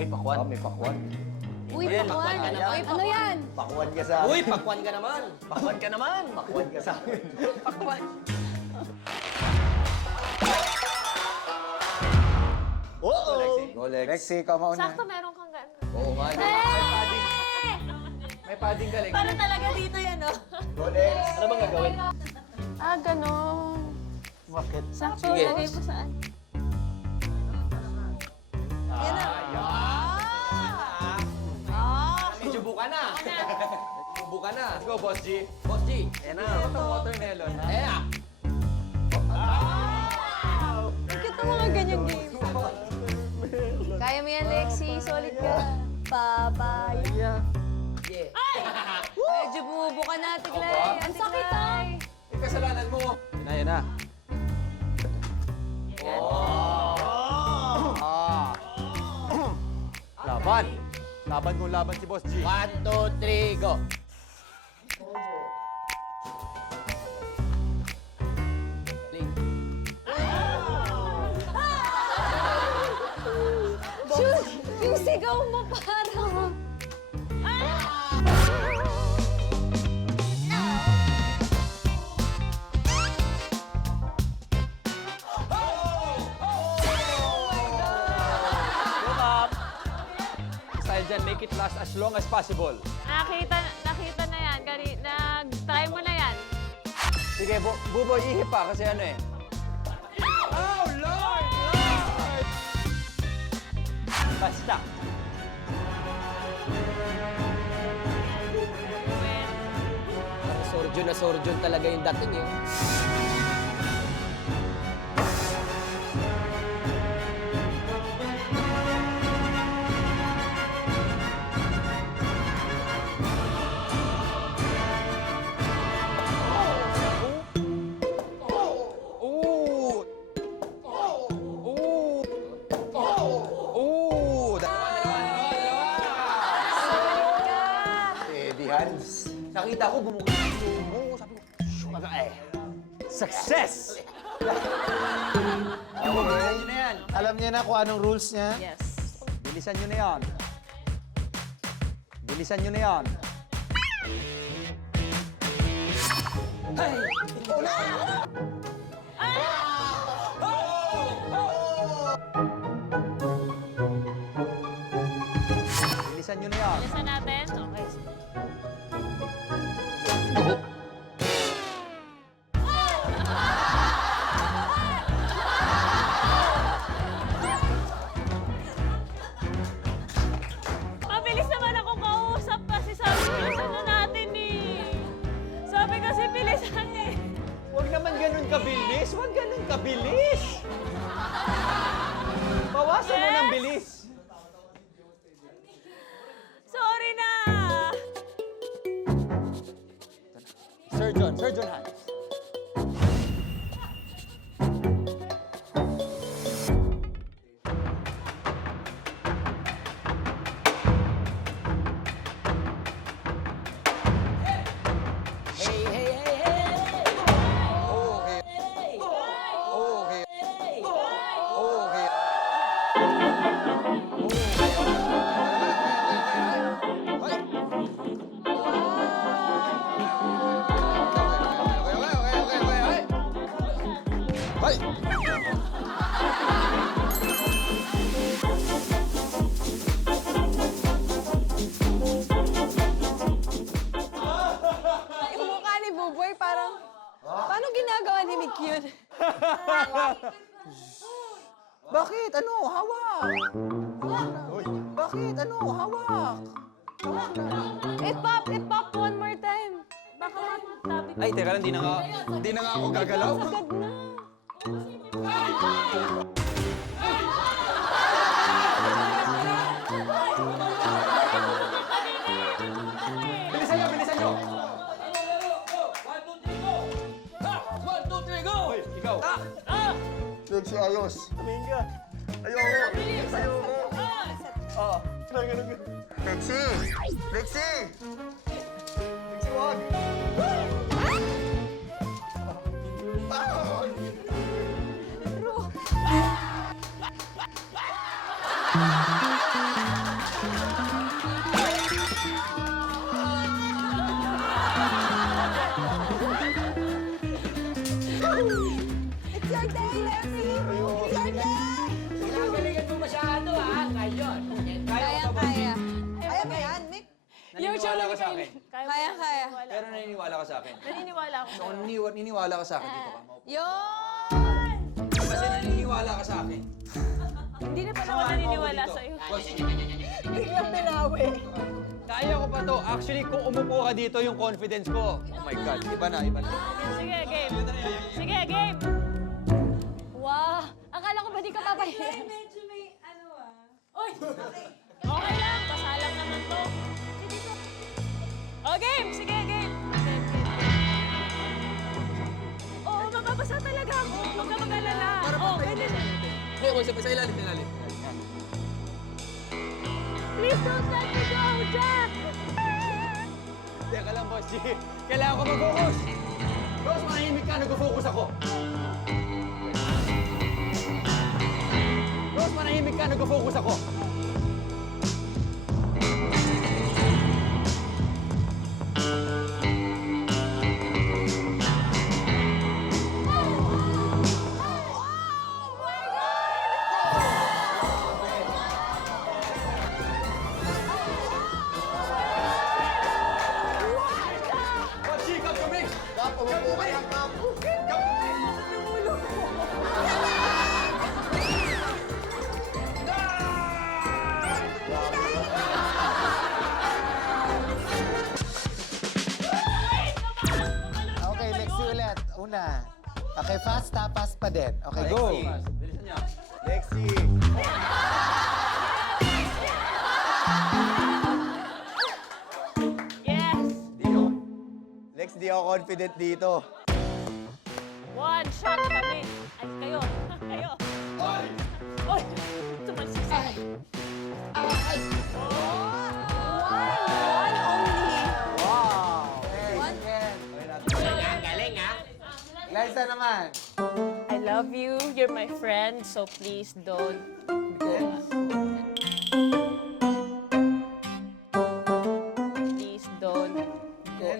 Uy, pakwan. Oh, may pakwan. Uy, Ayan, pakwan. pakwan ka naman. Uy, ano yan? Pakwan ka sa Uy, pakwan ka naman. Pakwan ka naman. Pakwan ka sa akin. Pakwan. Oo! Go, Lex. Lexi, ikaw mauna. Sakto meron kang gano'n. Oo nga. May padding ka, Lex. Para talaga dito yan, oh. Go, Lex. Ano bang gagawin? Ah, gano'n. Bakit? Sakto, Sige. lagay mo saan? Yan na. Medyo buka na. Buka na. Let's go, Boss G. Boss G. Ayan na. Ito, watermelon. Ayan na. Bakit ang mga ganyang game? Kaya mo yan, Lexi. Solid ka. Papaya. Yeah. Medyo bumubuka na, Tiglay. Ang sakit, ah. May kasalanan mo. Yan na. Laban. Laban kung laban si Boss G. 1, 2, 3, go. Play. Shoot! Yung sigaw mo parang... Look up. Style dyan, make it last as long as possible. Nakita na yan. Nag-try mo na yan. Sige, Buboy, ihip pa kasi ano eh. Oh, Lord! Lord! Basta. Parang sorjon na sorjon talaga yung dating eh. Ooh! Ooh! Ooh! Steady hands. Nakita ko bumukha ng sumo. Sabi ko, Success! bilisan nyo na yan. Alam niya na kung anong rules niya? Yes. Bilisan nyo na yan. Bilisan nyo na yan. Bilisan nyo na yan. Bilisan natin. Okay. Mabilis naman ako kausap kasi sabi bilisan na natin eh. Sabi kasi bilisan eh. Huwag naman ganun kabilis. Huwag ganun kabilis. Bawasan mo ng bilis. Sorry na. Surgeon hands. Hey, hey, hey, hey! Okay. Okay. Okay. Yung mukha ni Buboy parang... Paano ginagawa ni Mick yun? Bakit? Ano? Hawak! Bakit? Ano? Hawak! Ipop one more time. Baka matapit. Ay, teka lang, di na nga ako gagalaw. Agad na. Bilisan nyo, bilisan nyo! 1, 2, 3, go! Hoy, ikaw. Lex, ayos. Tumingin ka. Ayoko. Ayoko. Oo. Lexi! Lexi! Lexi, wag! Ah! ka sa akin. Kaya. Pero naniniwala ka sa akin. Naniniwala ako So, sa'yo. kung naniniwala ka sa akin, dito ka. Yun! Kasi naniniwala ka sa akin. Hindi na pala ako Samahan mo ako naniniwala dito. sa'yo. Boss, Biglang binawi. kaya ko pa to. Actually, kung umupo ka dito, yung confidence ko. Oh my God, iba na. Sige, game. Sige, game. Wow! Akala ko ba di ka papahiya? Uy! Okay lang, pasalang naman to. Oh, game! Sige, game. Oo, mababasa talaga ako. Huwag ka mag-alala. Oh, ganyan. Sa ilalim. Please don't let me go, Jack! Teka lang, Boss G. Kailangan ko mag-focus. Boss, manahimik ka. Nag-focus ako. Boss, manahimik ka. Nag-focus ako. Boss G, come to me. Kap, umupo ka yan, Kap. Okay, Lexi ulit. Una. Okay, fast tapas pa din. Okay, go. Bilisan niya. Lexi. Yes! Lex, di ako confident dito. One shot kami. Ay, kayo. Kayo. Oy! Tumalsik. One only. Wow. Liza naman. I love you. You're my friend, so please don't go. Please don't go.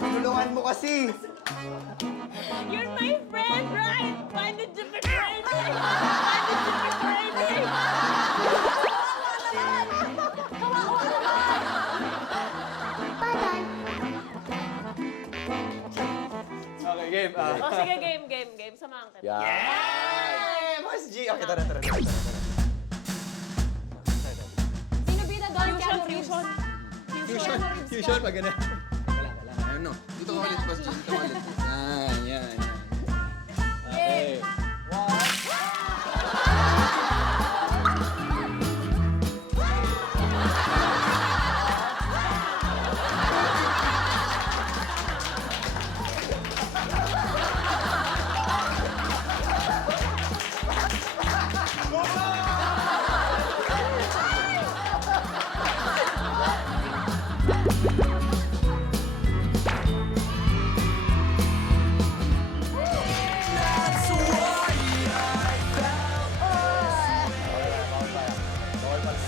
Tulungan mo kasi. You're my friend, right? Why did you betray me? Why did you betray me? Okay, game. Oh, sige, game. Samahan kita. Yeah! Boss G. Okay, tara. Sino bida doon? Keanu Reeves. Fusion, pag ganun. Ano? Dito ka ulit, Boss G. Dito ka ulit. Yan. Okay.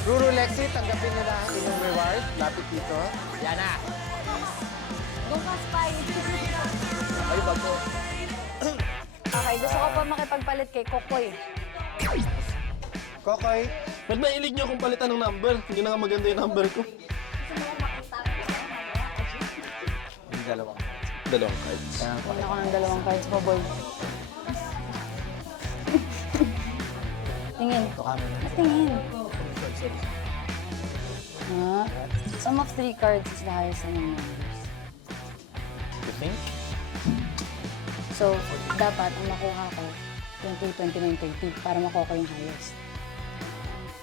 Ruru, Lexi, tanggapin niyo na ang inyong reward. Lapit dito. Yan na. Doon ka, Spy. Ay, bago. Okay, gusto ko pa makipagpalit kay Kokoy. Kokoy, Ba't mailig niyo akong palitan ng number? Hindi na nga maganda yung number ko. dalawang. Dalawang cards. Kunin ako ng dalawang cards mo, boy. Tingin. Ito kami. Tingin. Sum of 3 cards is the highest among numbers. You think? So, dapat ang makuha ko, 20, 29, 30 para makuha ko yung highest.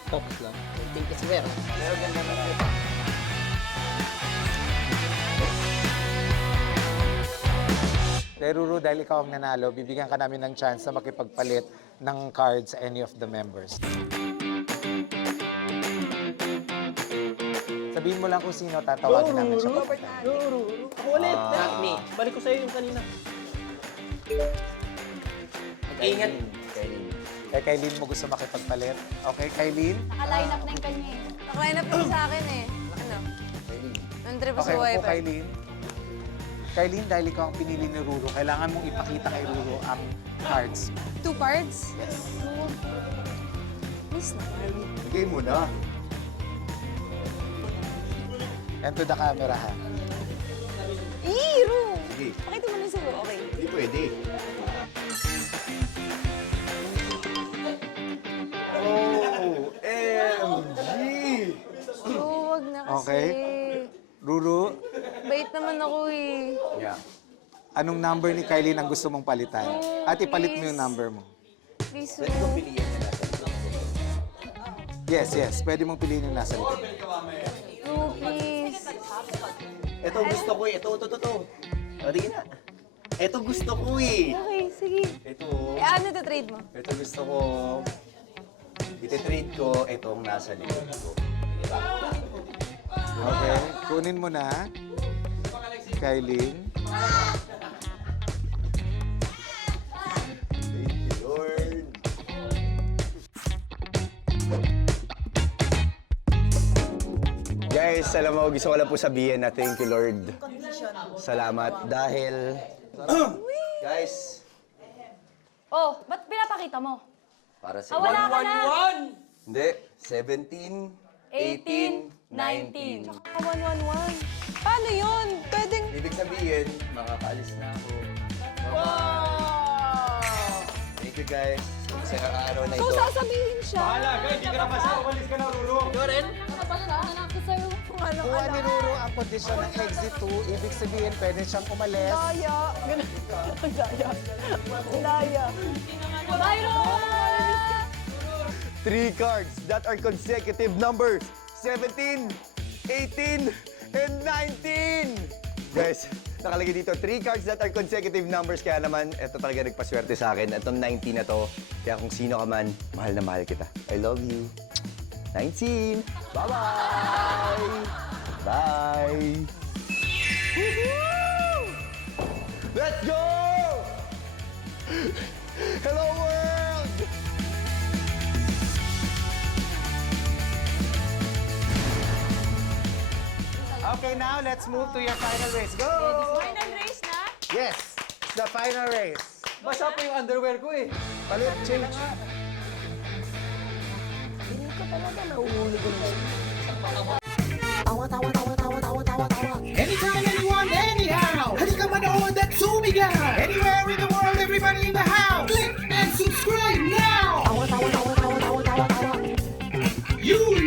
Tapos lang. Think it's fair. Ruru, dahil ikaw ang nanalo, bibigyan ka namin ng chance na makipagpalit ng cards sa any of the members. Sabihin mo lang kung sino tatawagin namin siya. Ruru. Ako ulit. Not me. Balik ko sa'yo yung kanina. Ingat. Kay Kailin mo gusto makipagpalit? Okay, Kailin? Naka-line up na yung kanya eh. Naka-line up din sa akin eh. Ano? Nandre pa Okay, sa upo wifi. Kailin. Kylene, dahil ikaw ang pinili ni Ruru, kailangan mong ipakita kay Ruru ang cards. 2 cards? Yes. Please naman. Bigay mo na. And to the camera, ha? Iro! Sige. Pakita mo lang sa'yo. Okay. Hindi pwede. OMG! Bro, wag na kasi. Okay. Ruru, Bait naman ako eh. Yeah. anong number ni Kylene ang gusto mong palitan? Oh, At ipalit mo please. yung number mo. Please, Pwede kong piliin na nasa Yes, yes. Pwede mong piliin yung nasa likod. Bro, please. Ito gusto ko eh. Ito. O, tingin na. Ito gusto ko eh. Okay, sige. Ito. Eh, ano to trade mo? Ito gusto ko. Ite-trade ko itong nasa likod ko. Okay. Kunin mo na. Kylene. Thank you, Lord. Guys, alam mo, gusto ko lang po sabihin na thank you, Lord. Salamat dahil... Guys, Oh, ba't pinapakita mo? para sa Wala ka na. Hindi, 17, 18, 19. 111. Paano yun? Pwedeng... Ibig sabihin, makakaalis na ako. Thank you, guys. Sa araw na So, ito. sasabihin siya. Kuha ni Ruru ang kondisyon ng exit 2. Ibig sabihin, pwede siyang umalis. Byron! 3 cards that are consecutive numbers. 17, 18, and 19. Guys, nakalagay dito, 3 cards that are consecutive numbers. Kaya naman, ito talaga nagpaswerte sa akin. Itong 19 na to. Kaya kung sino ka man, mahal na mahal kita. I love you. 19. Bye-bye. Bye. Let's go! Hello, world! Okay, now let's move to your final race. Go! Final race na? Yes, it's the final race. Basa pa yung underwear ko eh. Palit, change. Anytime, anyone, anyhow. Halika manood at sumigaw. Anywhere in the world, everybody in the house. Click and subscribe now. You